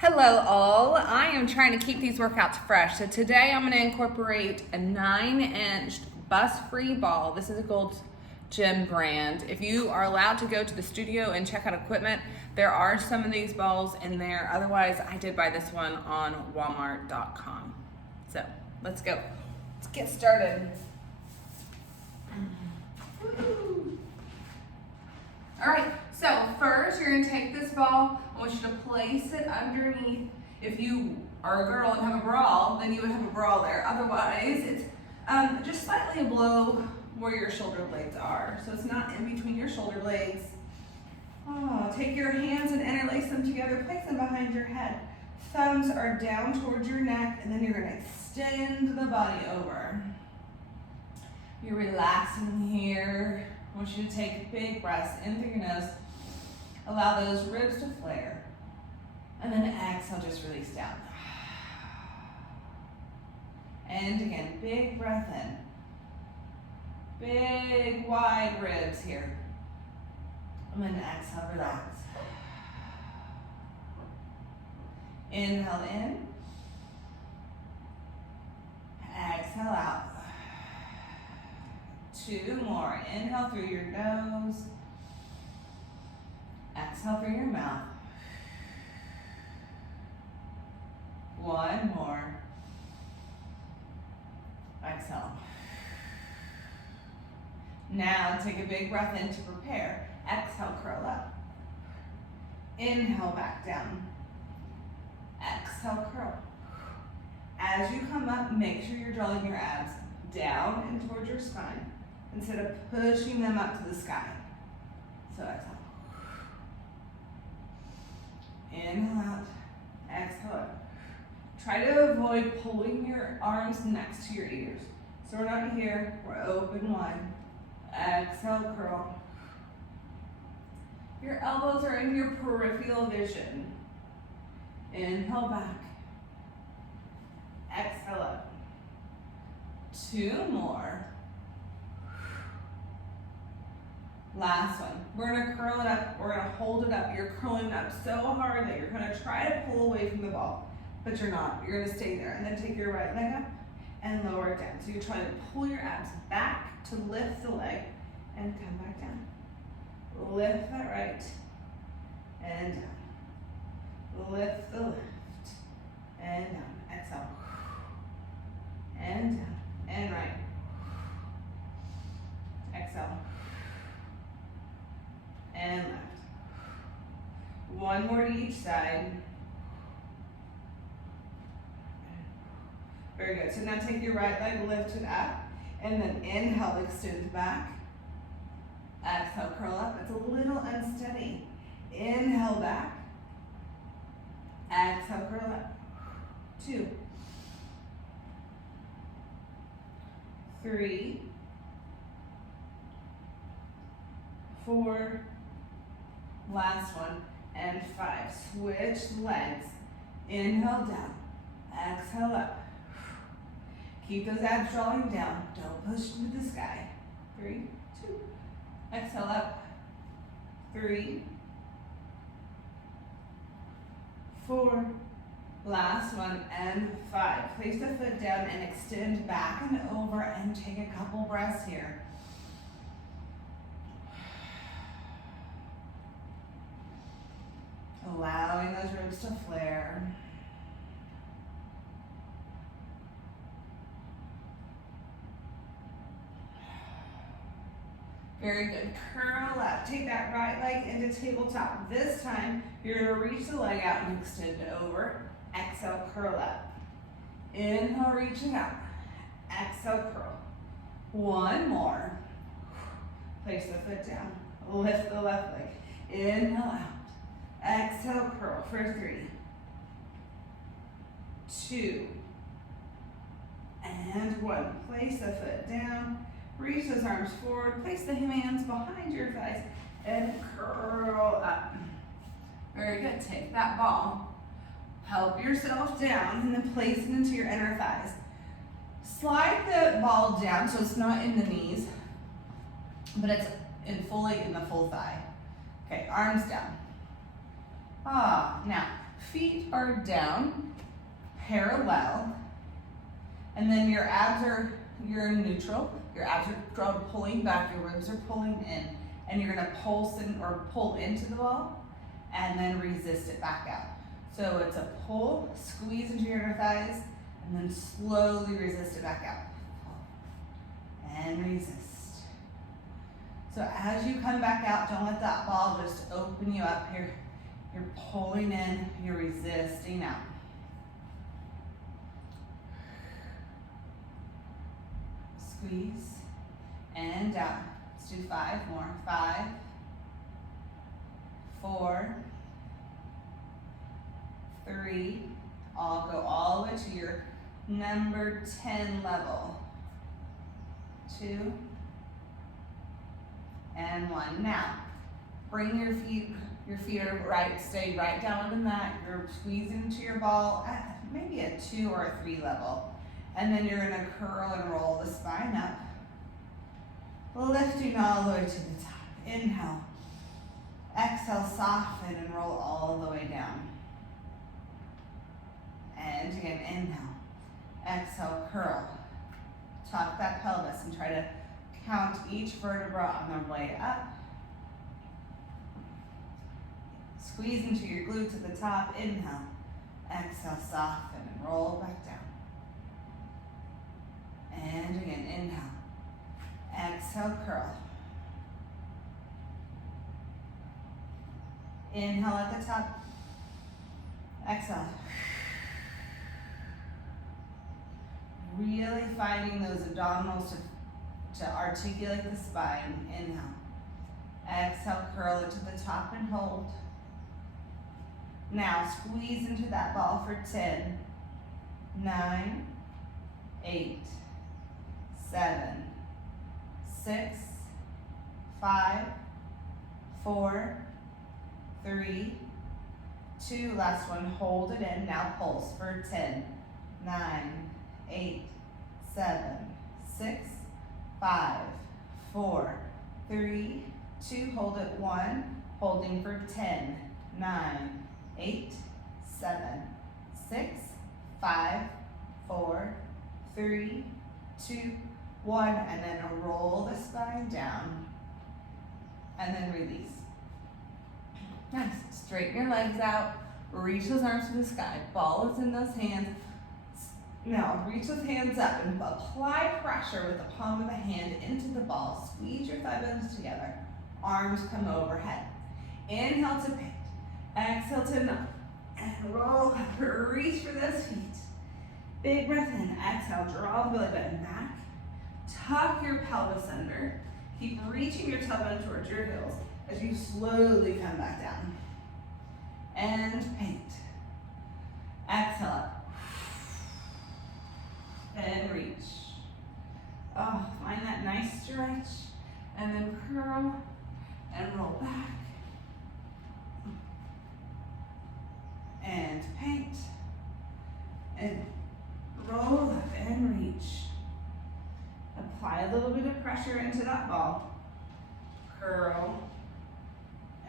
Hello all, I am trying to keep these workouts fresh. So today I'm going to incorporate a 9-inch bus-free ball. This is a Gold's Gym brand. If you are allowed to go to the studio and check out equipment, there are some of these balls in there. Otherwise, I did buy this one on walmart.com. So let's go. Let's get started. All right, so first you're gonna take this ball. I want you to place it underneath. If you are a girl and have a bra, then you would have a bra there. Otherwise, it's just slightly below where your shoulder blades are. So it's not in between your shoulder blades. Oh, take your hands and interlace them together. Place them behind your head. Thumbs are down towards your neck, and then you're gonna extend the body over. You're relaxing here. I want you to take big breaths in through your nose. Allow those ribs to flare. And then exhale, just release down. And again, big breath in. Big, wide ribs here. And then exhale, relax. Inhale in. Exhale out. 2 more. Inhale through your nose. Exhale through your mouth. 1 more. Exhale. Now take a big breath in to prepare. Exhale, curl up. Inhale, back down. Exhale, curl. As you come up, make sure you're drawing your abs down and towards your spine instead of pushing them up to the sky. So exhale. Inhale out. Exhale up. Try to avoid pulling your arms next to your ears. So we're not here, we're open wide. Exhale, curl. Your elbows are in your peripheral vision. Inhale back. Exhale up. 2 more. Last one. We're gonna curl it up, we're gonna hold it up. You're curling up so hard that you're gonna try to pull away from the ball, but you're not. You're gonna stay there. And then take your right leg up and lower it down. So you're trying to pull your abs back to lift the leg and come back down. Lift that right and down. Lift the left and down. Exhale. And down. And right. Exhale. And left. 1 more to each side. Very good. So now take your right leg, lift it up, and then inhale, extend back. Exhale, curl up. It's a little unsteady. Inhale back. Exhale, curl up. 2. 3. 4. Last one. And 5. Switch legs. Inhale down. Exhale up. Keep those abs drawing down. Don't push into the sky. 3, 2. Exhale up. 3. 4. Last one and 5. Place the foot down and extend back and over and take a couple breaths here. Allowing those ribs to flare. Very good. Curl up. Take that right leg into tabletop. This time, you're going to reach the leg out and extend over. Exhale, curl up. Inhale, reach it out. Exhale, curl. 1 more. Place the foot down. Lift the left leg. Inhale out. Exhale, curl for 3. 2. And 1. Place the foot down. Reach those arms forward. Place the hands behind your thighs and curl up. Very good. Take that ball. Help yourself down and then place it into your inner thighs. Slide the ball down so it's not in the knees, but it's fully in the full thigh. Okay, arms down. Now feet are down, parallel, and then your abs are, you're in neutral. Your abs are pulling back, your ribs are pulling in, and you're gonna pulse in or pull into the ball, and then resist it back out. So it's a pull, squeeze into your inner thighs, and then slowly resist it back out. Pull, and resist. So as you come back out, don't let that ball just open you up here. You're pulling in, you're resisting out. Squeeze and down. Let's do 5 more. 5, 4, 3. I'll go all the way to your number 10 level. 2 and 1. Now, bring your feet are right, stay right down on the mat. You're squeezing into your ball at maybe a 2 or a 3 level. And then you're gonna curl and roll the spine up. Lifting all the way to the top. Inhale. Exhale, soften and roll all the way down. And again, inhale. Exhale, curl. Tuck that pelvis and try to count each vertebra on the way up. Squeeze into your glutes at the top. Inhale. Exhale, soften and roll back down. And again, inhale. Exhale, curl. Inhale at the top. Exhale. Really finding those abdominals to articulate the spine. Inhale. Exhale, curl it to the top and hold. Now squeeze into that ball for 10, 9, 8, 7, 6, 5, 4, 3, 2, last one, hold it in. Now pulse for 10, 9, 8, 7, 6, 5, 4, 3, 2, hold it 1, holding for 10, 9, 8, 7, 6, 5, 4, 3, 2, 1, and then roll the spine down, and then release. Nice. Straighten your legs out, reach those arms to the sky, ball is in those hands. Now reach those hands up and apply pressure with the palm of the hand into the ball. Squeeze your thigh bones together, arms come overhead. Inhale to pick, exhale to knock, and roll up, reach for those feet. Big breath in, exhale, draw the belly button back. Tuck your pelvis under. Keep reaching your tailbone towards your heels as you slowly come back down. And paint. Exhale up. And reach. Oh, find that nice stretch. And then curl and roll back. And paint. And roll up and reach. Apply a little bit of pressure into that ball. Curl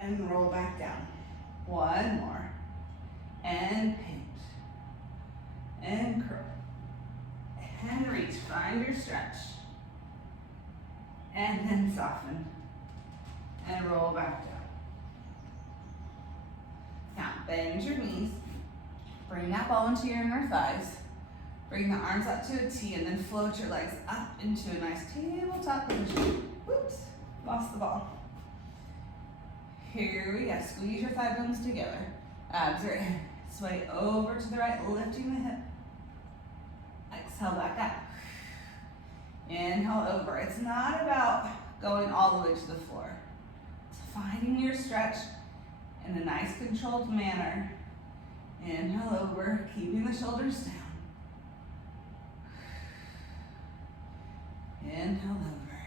and roll back down. One more. And paint. And curl. And reach. Find your stretch. And then soften. And roll back down. Now bend your knees. Bring that ball into your inner thighs. Bring the arms out to a T and then float your legs up into a nice tabletop position. Whoops, lost the ball. Here we go, squeeze your thigh bones together. Abs are in. Sway over to the right, lifting the hip. Exhale back up. Inhale over. It's not about going all the way to the floor. It's finding your stretch in a nice controlled manner. Inhale over, keeping the shoulders down. Inhale over.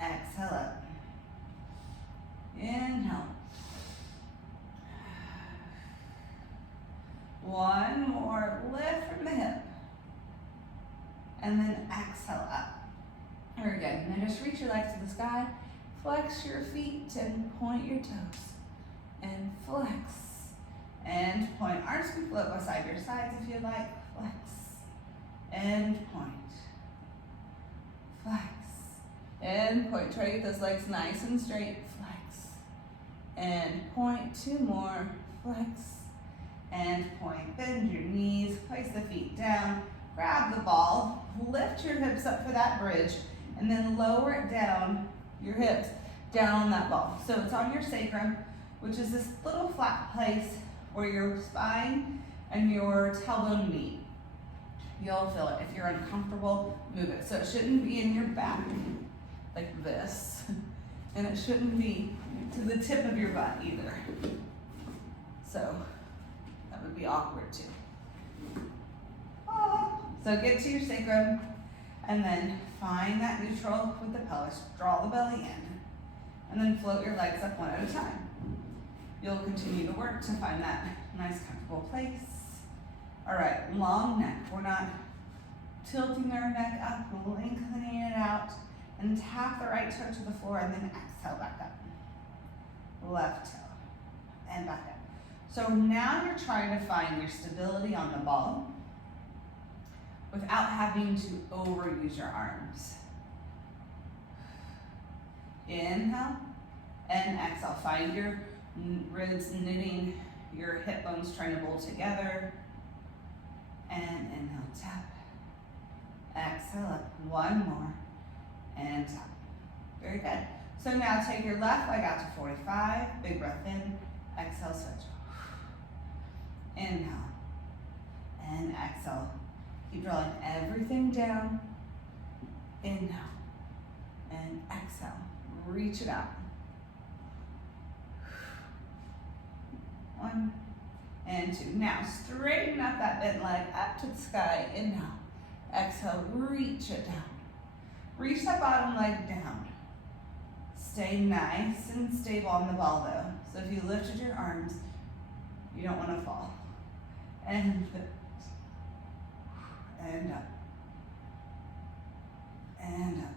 Exhale up. Inhale. One more, lift from the hip. And then exhale up. Here we go. Now just reach your legs to the sky. Flex your feet and point your toes. And flex. to float beside your sides if you'd like. Flex and point. Flex and point. Try to get those legs nice and straight. Flex and point. 2 more. Flex and point. Bend your knees. Place the feet down. Grab the ball. Lift your hips up for that bridge. And then lower it down, your hips, down on that ball. So it's on your sacrum, which is this little flat place where your spine and your tailbone meet. You'll feel it. If you're uncomfortable, move it. So it shouldn't be in your back like this. And it shouldn't be to the tip of your butt either. So that would be awkward too. So get to your sacrum and then find that neutral with the pelvis. Draw the belly in. And then float your legs up one at a time. You'll continue to work to find that nice comfortable place. All right, long neck. We're not tilting our neck up, lengthening it out, and tap the right toe to the floor and then exhale back up. Left toe and back up. So now you're trying to find your stability on the ball without having to overuse your arms. Inhale and exhale. Find your ribs knitting, your hip bones trying to bolt together. And inhale, tap. Exhale up. 1 more. And tap. Very good. So now take your left leg out to 45. Big breath in. Exhale, switch. Inhale. And exhale. Keep drawing everything down. Inhale. And exhale. Reach it out. 1 and 2. Now straighten up that bent leg up to the sky. Inhale. Exhale. Reach it down. Reach that bottom leg down. Stay nice and stable on the ball though. So if you lifted your arms, you don't want to fall. And lift. And up. And up.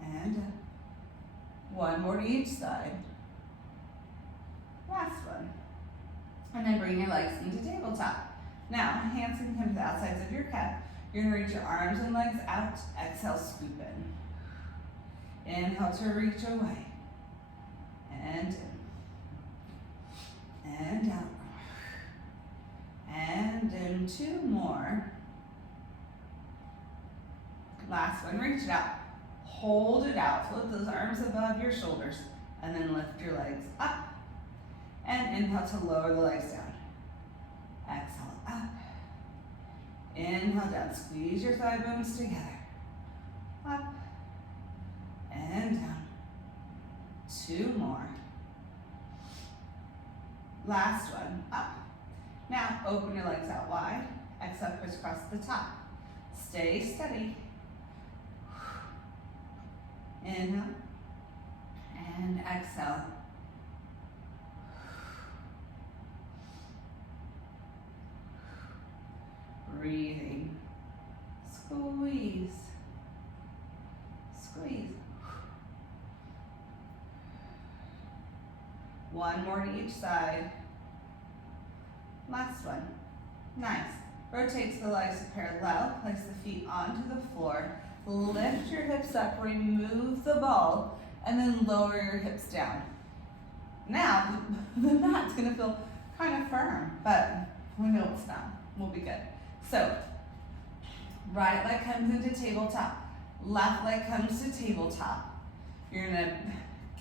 And up. 1 more to each side. Last one. And then bring your legs into tabletop. Now, hands can come to the outsides of your calf. You're gonna reach your arms and legs out. Exhale, scoop in. Inhale to reach away. And in. And out. And in. 2 more. Last one, reach it out. Hold it out. Float those arms above your shoulders. And then lift your legs up. And inhale to lower the legs down. Exhale up. Inhale down. Squeeze your thigh bones together. Up. And down. 2 more. Last one. Up. Now open your legs out wide. Exhale, crisscross the top. Stay steady. Inhale. And exhale. Breathing. Squeeze. Squeeze. 1 more to each side. Last one. Nice. Rotate the legs parallel. Place the feet onto the floor. Lift your hips up. Remove the ball. And then lower your hips down. Now, the mat's going to feel kind of firm, but we know it's not. We'll be good. So, right leg comes into tabletop. Left leg comes to tabletop. You're going to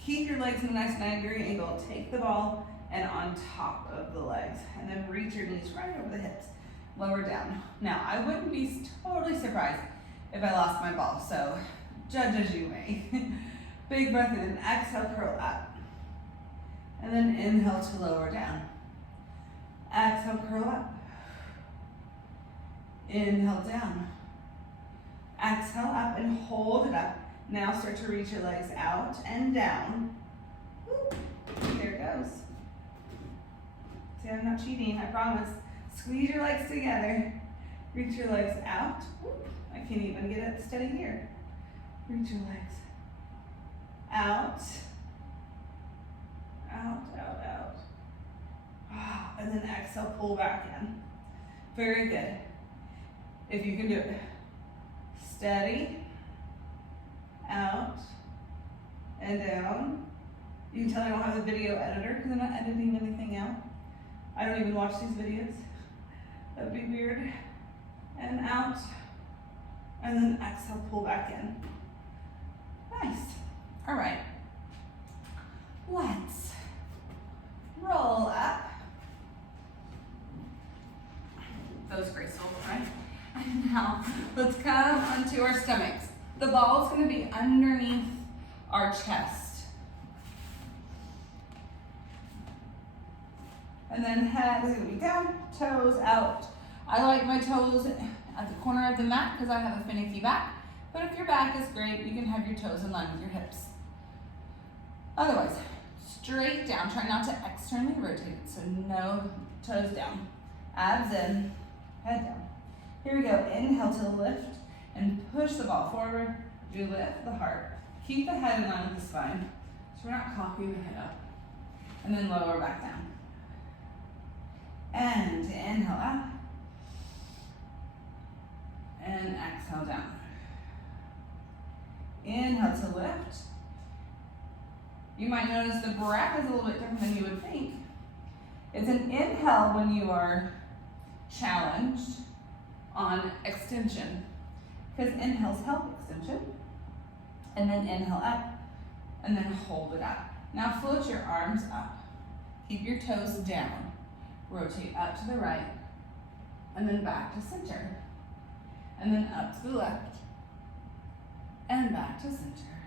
keep your legs in a nice 90-degree angle. Take the ball and on top of the legs. And then reach your knees right over the hips. Lower down. Now, I wouldn't be totally surprised if I lost my ball. So, judge as you may. Big breath in. Exhale, curl up. And then inhale to lower down. Exhale, curl up. Inhale down. Exhale up and hold it up. Now start to reach your legs out and down. Woo. There it goes. See, I'm not cheating, I promise. Squeeze your legs together. Reach your legs out. Woo. I can't even get it steady here. Reach your legs out. Out, out, out. and then exhale, pull back in. Very good. If you can do it. Steady, out, and down. You can tell I don't have a video editor because I'm not editing anything out. I don't even watch these videos. That would be weird. And out, and then exhale, pull back in. Nice. All right. Let's roll up. That was graceful, right? And now let's come onto our stomachs. The ball is going to be underneath our chest. And then head is going to be down, toes out. I like my toes at the corner of the mat because I have a finicky back. But if your back is great, you can have your toes in line with your hips. Otherwise, straight down. Try not to externally rotate it, so no toes down. Abs in, head down. Here we go. Inhale to lift and push the ball forward. You lift the heart. Keep the head in line with the spine, so we're not cocking the head up. And then lower back down. And inhale up. And exhale down. Inhale to lift. You might notice the breath is a little bit different than you would think. It's an inhale when you are challenged on extension, because inhales help extension. And then inhale up, and then hold it up. Now float your arms up. Keep your toes down. Rotate up to the right, and then back to center. And then up to the left, and back to center.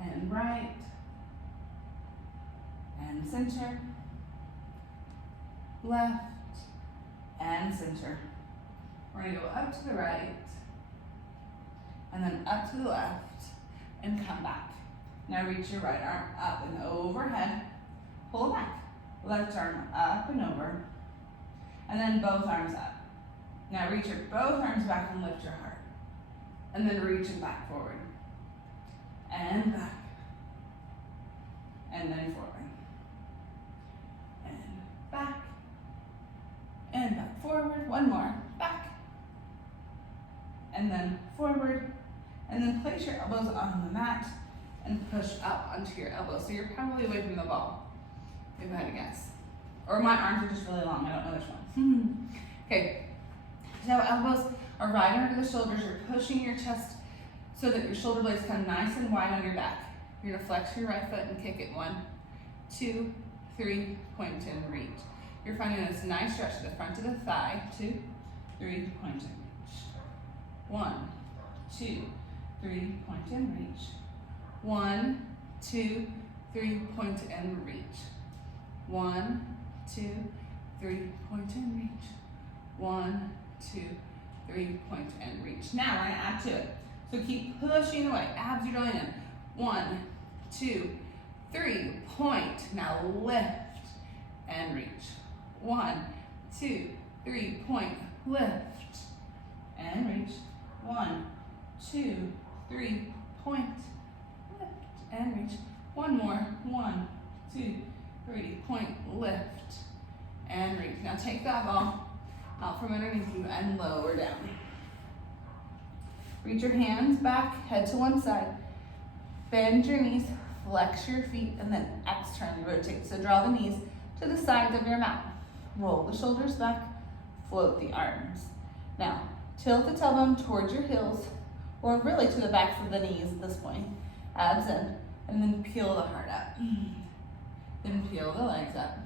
And right, and center, left, and center. We're gonna go up to the right, and then up to the left, and come back. Now reach your right arm up and overhead, pull it back. Left arm up and over, and then both arms up. Now reach your both arms back and lift your heart. And then reach it back forward. And back. And then forward. And back. And back forward. One more. Back. And then forward. And then place your elbows on the mat and push up onto your elbows. So you're probably away from the ball, if I had to guess. Or my arms are just really long. I don't know which one. Okay. So elbows are right under the shoulders. You're pushing your chest so that your shoulder blades come nice and wide on your back. You're gonna flex your right foot and kick it. 1, 2, 3, point and reach. You're finding this nice stretch to the front of the thigh. 2, 3, point and reach. 1, 2, 3, point and reach. 1, 2, 3, point and reach. 1, 2, 3, point and reach. 1, 2, 3, point and reach. Now we're gonna add to it. So keep pushing away. Abs are drawing in. 1, 2, 3, point. Now lift and reach. 1, 2, 3, point, lift and reach. 1, 2, 3, point, lift and reach. One more. 1, 2, 3, point, lift and reach. Now take that ball out from underneath you and lower down. Reach your hands back, head to one side. Bend your knees, flex your feet, and then externally rotate. So draw the knees to the sides of your mat. Roll the shoulders back, float the arms. Now, tilt the tailbone towards your heels, or really to the backs of the knees at this point. Abs in, and then peel the heart up. Then peel the legs up.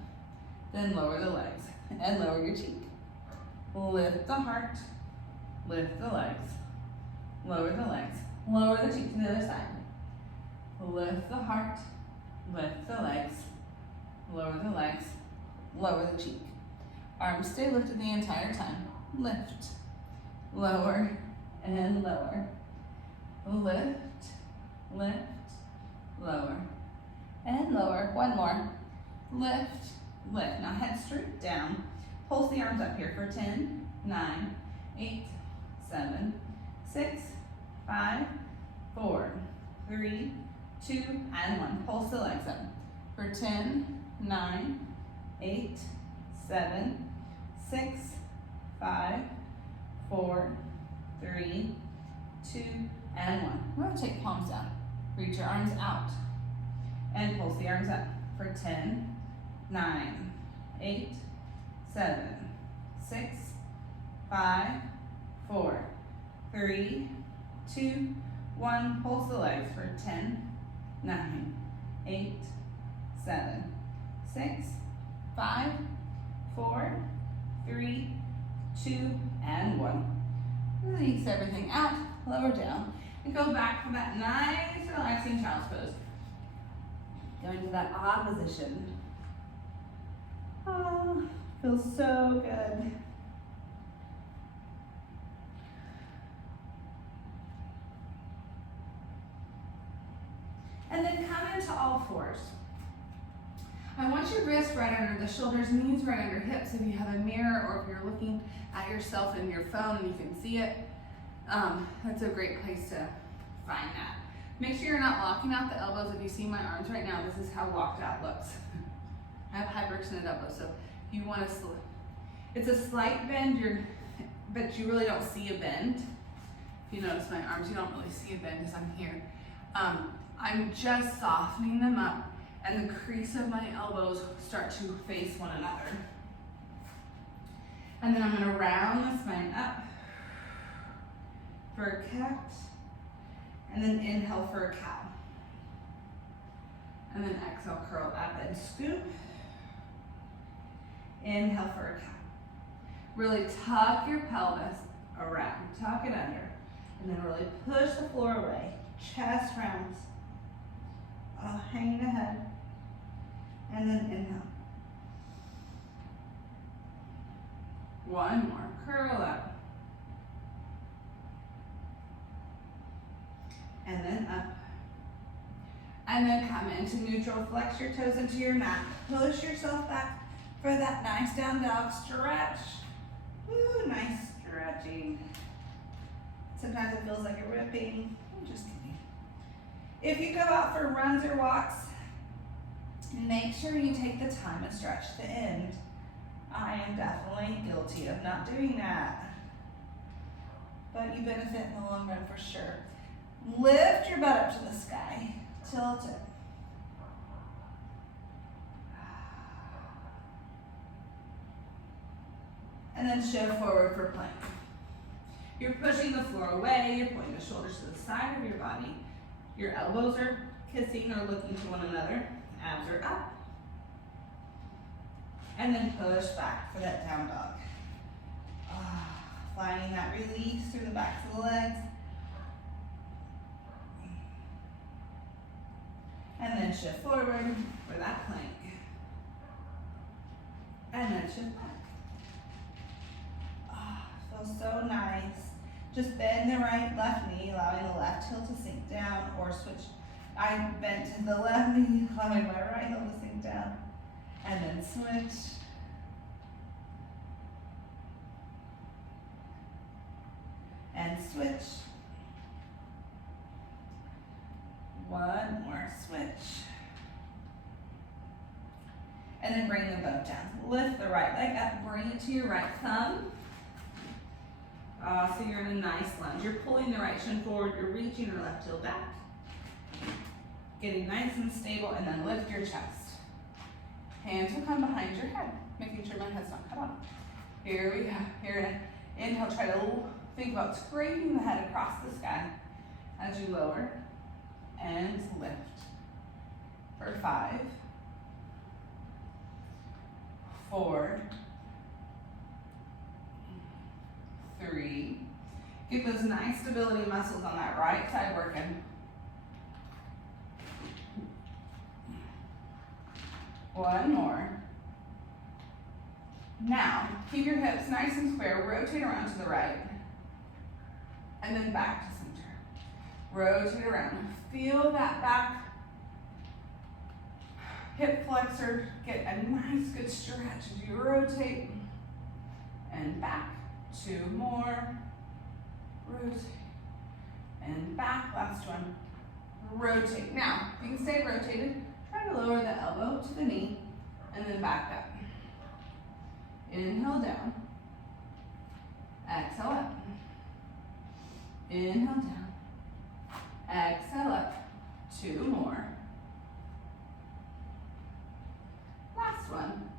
Then lower the legs, and lower your cheek. Lift the heart, lift the legs, lower the legs, lower the cheek to the other side. Lift the heart, lift the legs, lower the legs, lower the cheek. Arms stay lifted the entire time. Lift, lower, and lower. Lift, lift, lower, and lower. One more. Lift, lift. Now head straight down. Pulse the arms up here for 10, 9, 8, 7, 6, 5, 4, 3, 2, and 1. Pulse the legs up for 10, 9, 8, 7, 6, 5, 4, 3, 2, and 1. Rotate palms down. Reach your arms out. And pulse the arms up for 10, 9, 8, 7, 6, 5, 4, 3, 2, 1. Pulse the legs for 10, 9, 8, 7, 6, 5, 4, 3, 2, and 1. Release everything out, lower down, and go back for that nice relaxing child's pose. Going to that odd position. Oh, feels so good. And then come into all fours. I want your wrists right under the shoulders, knees right under hips if you have a mirror or if you're looking at yourself in your phone and you can see it. That's a great place to find that. Make sure you're not locking out the elbows. If you see my arms right now, this is how locked out looks. I have hyperextended elbows, so if you want to, it's a slight bend, but you really don't see a bend. If you notice my arms, you don't really see a bend as I'm here. I'm just softening them up, and the crease of my elbows start to face one another. And then I'm gonna round the spine up for a cat, and then inhale for a cow. And then exhale, curl up and scoop. Inhale for a cow. Really tuck your pelvis around, tuck it under, and then really push the floor away. Chest rounds, hanging ahead, and then inhale. One more, curl up. And then up. And then come into neutral, flex your toes into your mat. Push yourself back for that nice down dog stretch. Woo, nice stretching. Sometimes it feels like you're ripping. I'm just kidding. If you go out for runs or walks, make sure you take the time and stretch the end. I am definitely guilty of not doing that. But you benefit in the long run for sure. Lift your butt up to the sky. Tilt it. And then shift forward for plank. You're pushing the floor away, you're pulling the shoulders to the side of your body. Your elbows are kissing or looking to one another. Abs are up. And then push back for that down dog. Finding that release through the backs of the legs. And then shift forward for that plank. And then shift back. Feels so nice. Just bend the right left knee, allowing the left heel to sink down, or switch. I bent to the left knee, allowing my right heel to sink down. And then switch. And switch. One more switch. And then bring the boat down. Lift the right leg up, bring it to your right thumb. So you're in a nice lunge. You're pulling the right shin forward, you're reaching your left heel back. Getting nice and stable, and then lift your chest. Hands will come behind your head, making sure my head's not cut off. Here we go. Here, inhale, try to think about scraping the head across the sky as you lower and lift. For 5, 4, 3. Get those nice stability muscles on that right side working. 1 more. Now, keep your hips nice and square. Rotate around to the right. And then back to center. Rotate around. Feel that back hip flexor. Get a nice good stretch as you rotate. And back. 2 more. Rotate. And back. Last one. Rotate. Now, if you can stay rotated, try to lower the elbow to the knee and then back up. Inhale down. Exhale up. Inhale down. Exhale up. 2 more. Last one.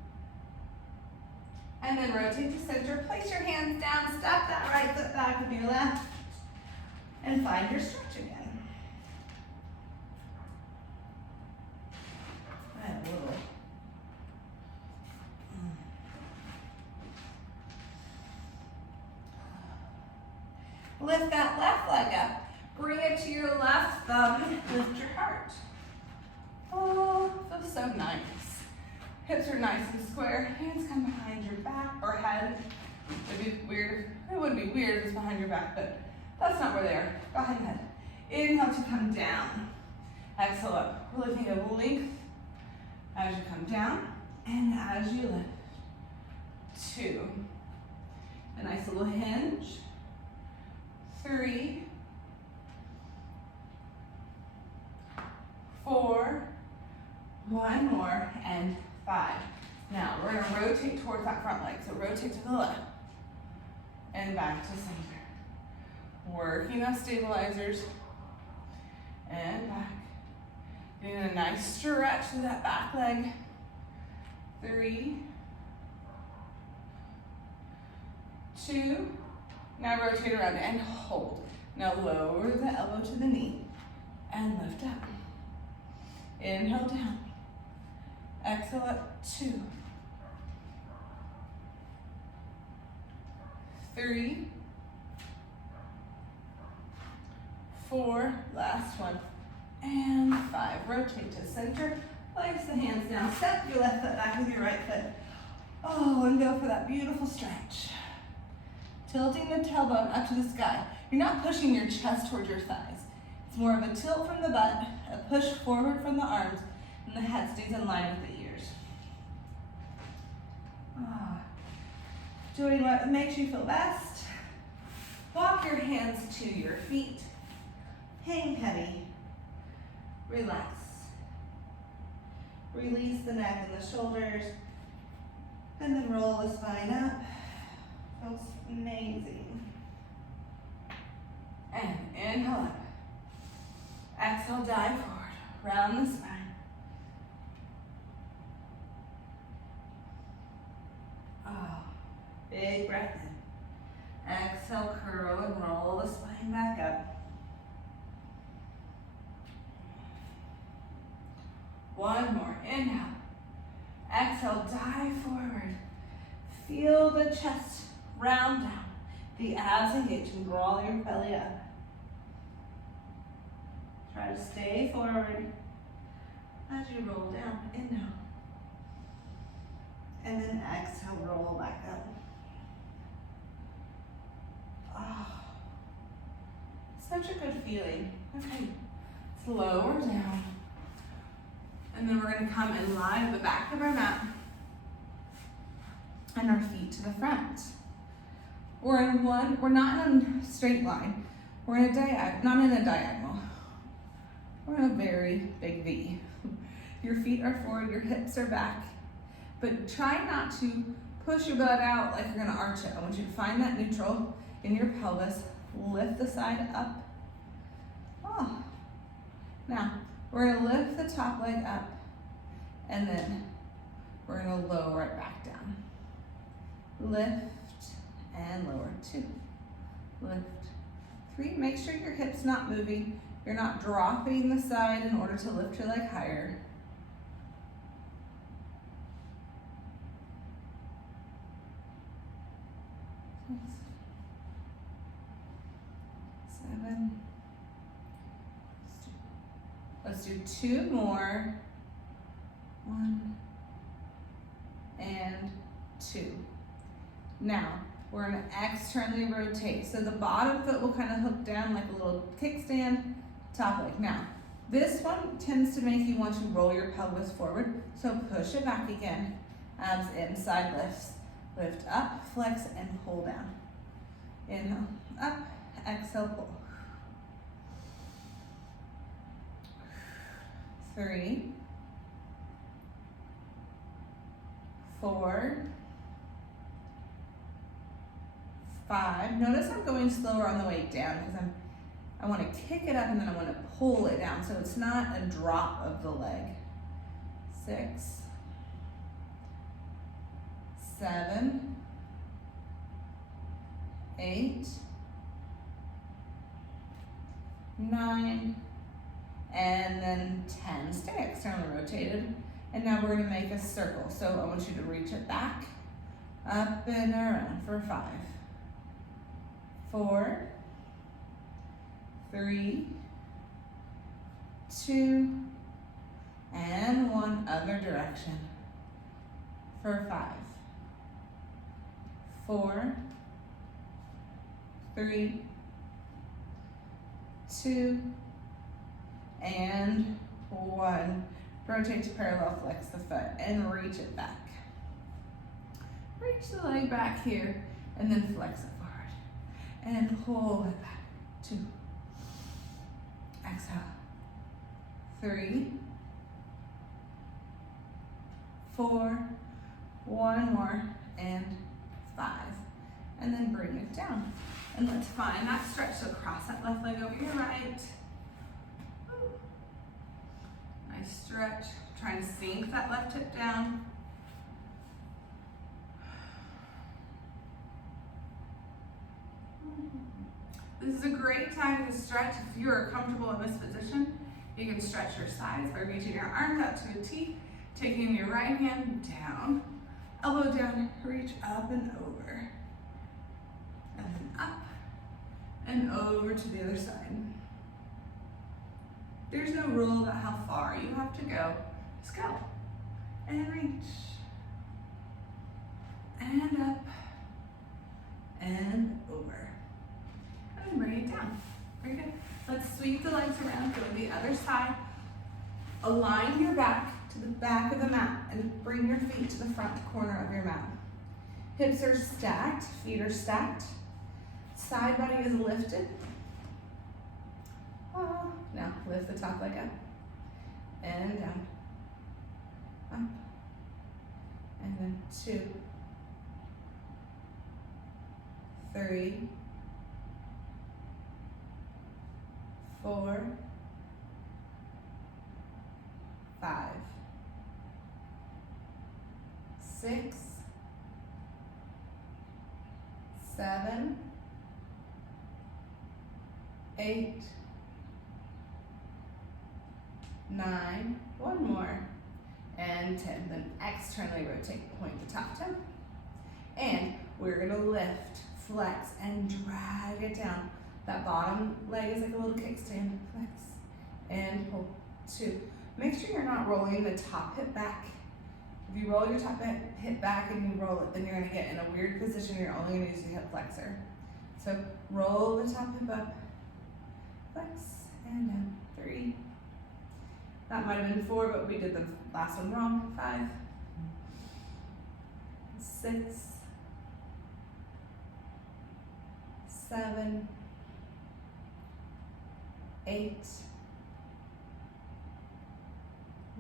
And then rotate to center. Place your hands down. Step that right foot back with your left. And find your stretch again. I have a little. Lift that left leg up. Bring it to your left thumb. Lift your heart. Oh, feels so nice. Hips are nice and square. Hands come behind your back or head. It'd be weird. It wouldn't be weird if it's behind your back, but that's not where they are. Behind your head. Inhale to come down. Exhale up. We're looking at length as you come down and as you lift. 2. A nice little hinge. 3. 4. 1 more, and 5. Now, we're gonna rotate towards that front leg. So rotate to the left and back to center. Working those stabilizers and back. Getting a nice stretch to that back leg. 3, 2. Now rotate around and hold. Now lower the elbow to the knee and lift up. Inhale down. Exhale up. 2. 3. 4. Last one. And 5. Rotate to center. Place the hands down. Step your left foot back with your right foot. Oh, and go for that beautiful stretch. Tilting the tailbone up to the sky. You're not pushing your chest towards your thighs. It's more of a tilt from the butt, a push forward from the arms, and the head stays in line with the ears. Doing what makes you feel best. Walk your hands to your feet. Hang heavy. Relax. Release the neck and the shoulders. And then roll the spine up. Feels amazing. And inhale up. Exhale, dive forward. Round the spine. Oh, big breath in. Exhale, curl and roll the spine back up. 1 more. Inhale. Exhale, dive forward. Feel the chest round down. The abs engage and draw your belly up. Try to stay forward as you roll down. Inhale. And then exhale, roll back up. Oh, such a good feeling. Okay, let's lower down. And then we're gonna come and lie at the back of our mat and our feet to the front. We're not in a straight line. We're in a not in a diagonal. We're in a very big V. Your feet are forward, your hips are back, but try not to push your butt out like you're gonna arch it. I want you to find that neutral in your pelvis. Lift the side up. Oh. Now, we're gonna lift the top leg up, and then we're gonna lower it back down. Lift and lower. 2. Lift. 3. Make sure your hip's not moving. You're not dropping the side in order to lift your leg higher. 6, 7. Let's do 2 more. 1 and 2. Now, we're gonna externally rotate. So the bottom foot will kind of hook down like a little kickstand, top leg. Now, this one tends to make you want to roll your pelvis forward. So push it back again. Abs inside lifts. Lift up, flex, and pull down. Inhale, up, exhale, pull. 3, 4, 5. Notice I'm going slower on the way down because I want to kick it up and then I want to pull it down so it's not a drop of the leg. 6, 7, 8, 9, and then 10. Stay externally rotated. And now we're going to make a circle. So I want you to reach it back, up and around for 5, 4, 3, 2, and 1. Other direction for 5, 4, 3, 2, and 1. Rotate to parallel, flex the foot, and reach it back. Reach the leg back here, and then flex it forward. And pull it back. 2. Exhale. 3, 4, 1 more, and 5. And then bring it down. And let's find that stretch. So cross that left leg over your right. Nice stretch. Trying to sink that left hip down. This is a great time to stretch. If you are comfortable in this position, you can stretch your sides by reaching your arms out to a T, taking your right hand down, elbow down, reach up and over, and then up and over to the other side. There's no rule about how far you have to go. Just go and reach and up and over. And bring it down. Very good. Let's sweep the legs around, go to the other side. Align your back to the back of the mat and bring your feet to the front corner of your mat. Hips are stacked, feet are stacked. Side body is lifted. Now lift the top leg up and down, up, and then 2, 3, 4, 5, 6, 7, 8, 9, 1 more, and 10. Then externally rotate, point the top toe. And we're gonna lift, flex, and drag it down. That bottom leg is like a little kickstand. Flex and pull. 2. Make sure you're not rolling the top hip back. If you roll your top hip back and you roll it, then you're gonna get in a weird position. You're only gonna use the hip flexor. So roll the top hip up, flex, and down. 3. That might have been 4, but we did the last one wrong. 5, 6, 7, 8,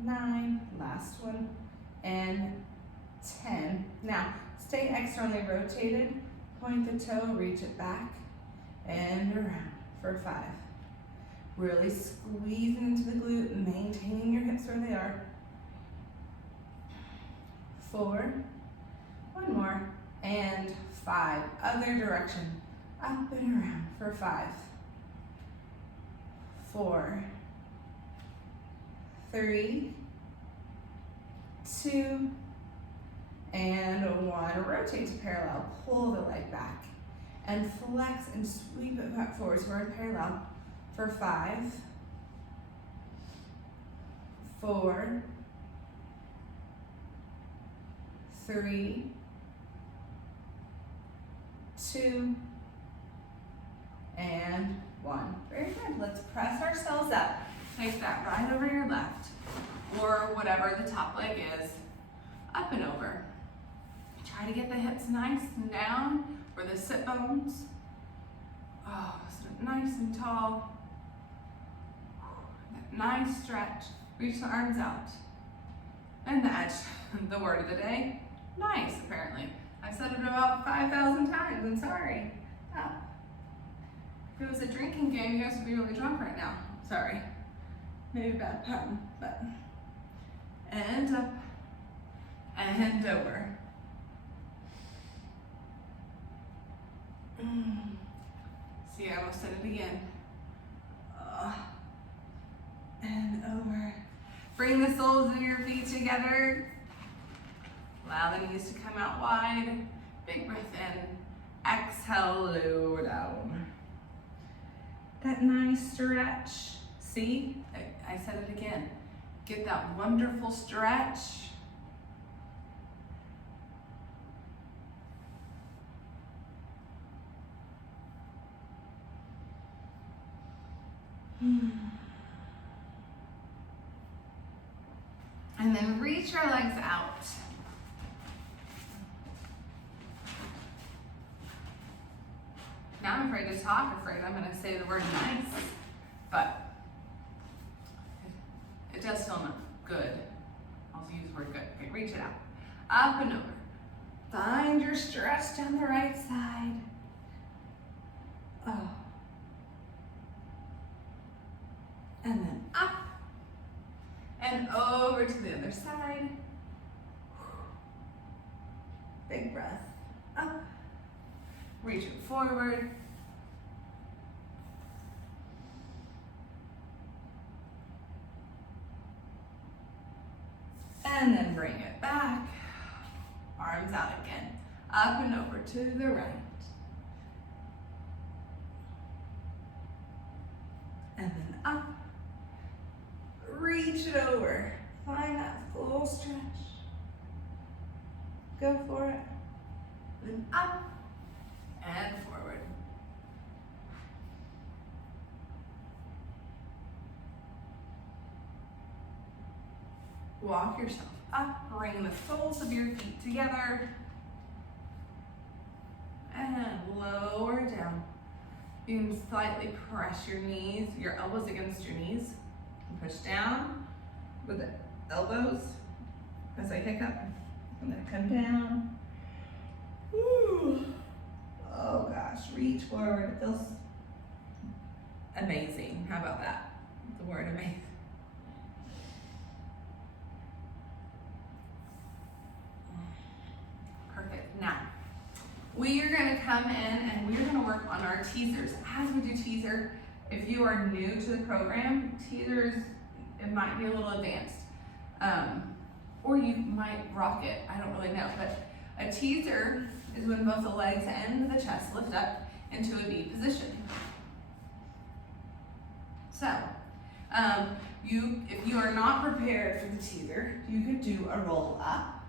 9, last one, and 10. Now, stay externally rotated, point the toe, reach it back, and around for 5. Really squeezing into the glute, maintaining your hips where they are. 4, 1 more, and 5. Other direction, up and around for 5, 4, 3, 2, and 1. Rotate to parallel, pull the leg back, and flex and sweep it back forward so we're in parallel for 5, 4, 3, 2, and 1. Very good. Let's press ourselves up. Take that right over your left, or whatever the top leg is, up and over. Try to get the hips nice and down where the sit bones. Oh, so nice and tall. That nice stretch. Reach the arms out. And the edge, the word of the day, nice apparently. I've said it about 5,000 times, I'm sorry. up. If it was a drinking game, you guys would be really drunk right now. Sorry. Maybe a bad pun, but. And up, and over. See, I almost said it again. And over. Bring the soles of your feet together. Allow the knees to come out wide. Big breath in. Exhale, lower down. That nice stretch. See, I said it again. Get that wonderful stretch. And then reach your legs out. Now I'm afraid to talk, afraid I'm going to say the word nice, but it does feel not good. I'll use the word good. Okay, reach it out. Up and over. Find your stretch down the right side. Oh. And then up. And over to the other side. Big breath. Up. Reach it forward. And then bring it back. Arms out again. Up and over to the right. And then up. Reach it over. Find that full stretch. Go for it. Then up and forward. Walk yourself up, bring the soles of your feet together. And lower down. You can slightly press your knees, your elbows against your knees. And push down with the elbows as I hiccup. I'm gonna come down. Woo. Oh gosh, reach forward. It feels amazing. How about that? The word amazing. Perfect. Now, we are going to come in and we're going to work on our teasers. As we do teaser, if you are new to the program, teasers, it might be a little advanced. Or you might rock it. I don't really know. But a teaser is when both the legs and the chest lift up into a V position. So, if you are not prepared for the teaser, you could do a roll up.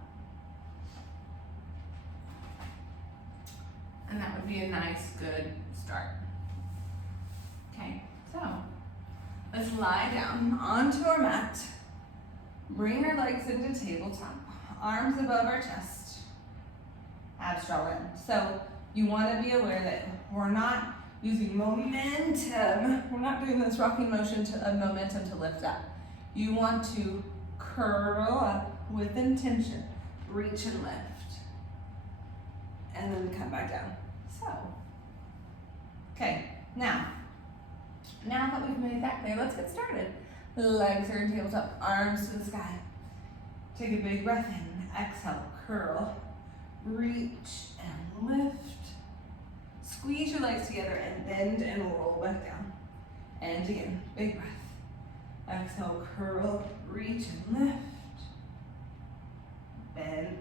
And that would be a nice, good start. Okay, so let's lie down onto our mat. Bring our legs into tabletop. Arms above our chest. Abs draw in. So you want to be aware that we're not using momentum. We're not doing this rocking motion of momentum to lift up. You want to curl up with intention. Reach and lift. And then come back down. So, okay, now that we've made that clear, let's get started. Legs are in tabletop, arms to the sky. Take a big breath in, exhale, curl, reach and lift. Squeeze your legs together and bend and roll back down. And again, big breath. Exhale, curl, reach and lift. Bend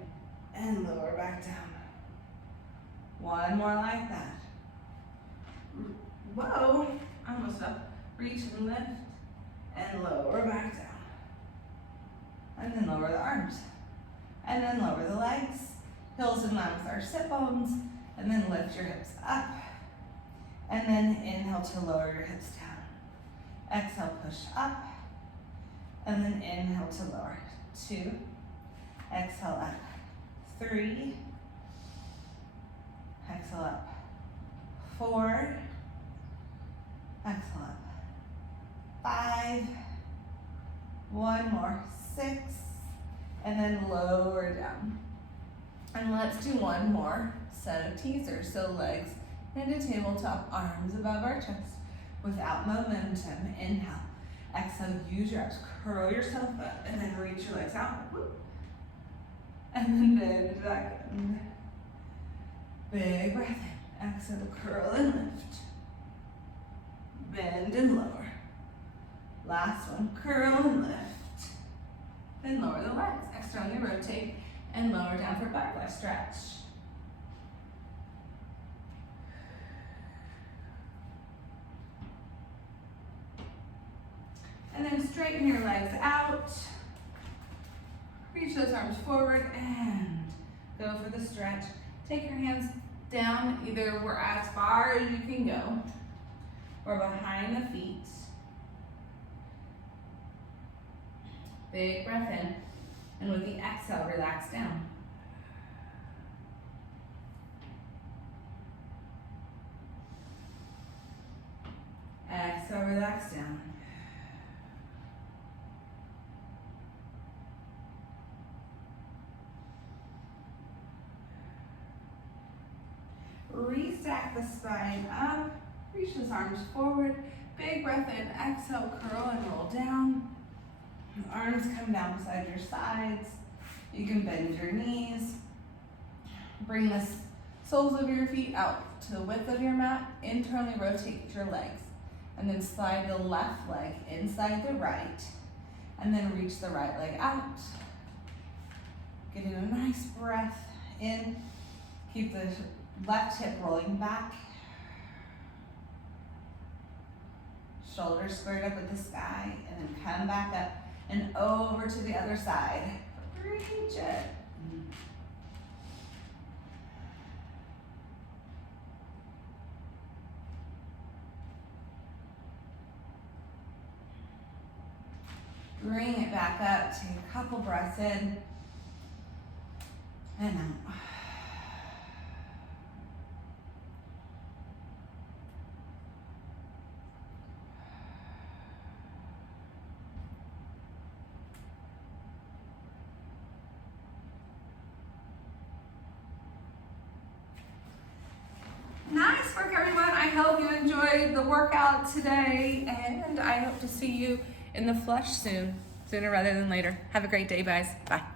and lower back down. One more like that. Whoa, almost up. Reach and lift and lower back down. And then lower the arms. And then lower the legs. Heels in line with our sit bones. And then lift your hips up. And then inhale to lower your hips down. Exhale, push up. And then inhale to lower. 2. Exhale up. 3. Exhale up. 4. Exhale up. 5. One more. 6. And then lower down. And let's do one more set of teasers. So legs into tabletop, arms above our chest without momentum. Inhale. Exhale, use your abs. Curl yourself up and then reach your legs out. Whoop. And then bend back in. Big breath in. Exhale, curl and lift. Bend and lower. Last one, curl and lift. Then lower the legs. Externally rotate and lower down for butterfly stretch. And then straighten your legs out. Reach those arms forward and go for the stretch. Take your hands down, either we're as far as you can go or behind the feet. Big breath in. And with the exhale, relax down. Exhale, relax down. Restack the spine up, reach those arms forward, big breath in, exhale, curl and roll down. Arms come down beside your sides. You can bend your knees. Bring the soles of your feet out to the width of your mat, internally rotate your legs, and then slide the left leg inside the right, and then reach the right leg out. Getting a nice breath in, keep the left hip rolling back. Shoulders squared up at the sky, and then come back up and over to the other side. Reach it. Bring it back up. Take a couple breaths in and out. Nice work, everyone. I hope you enjoyed the workout today, and I hope to see you in the flush soon, sooner rather than later. Have a great day, guys. Bye.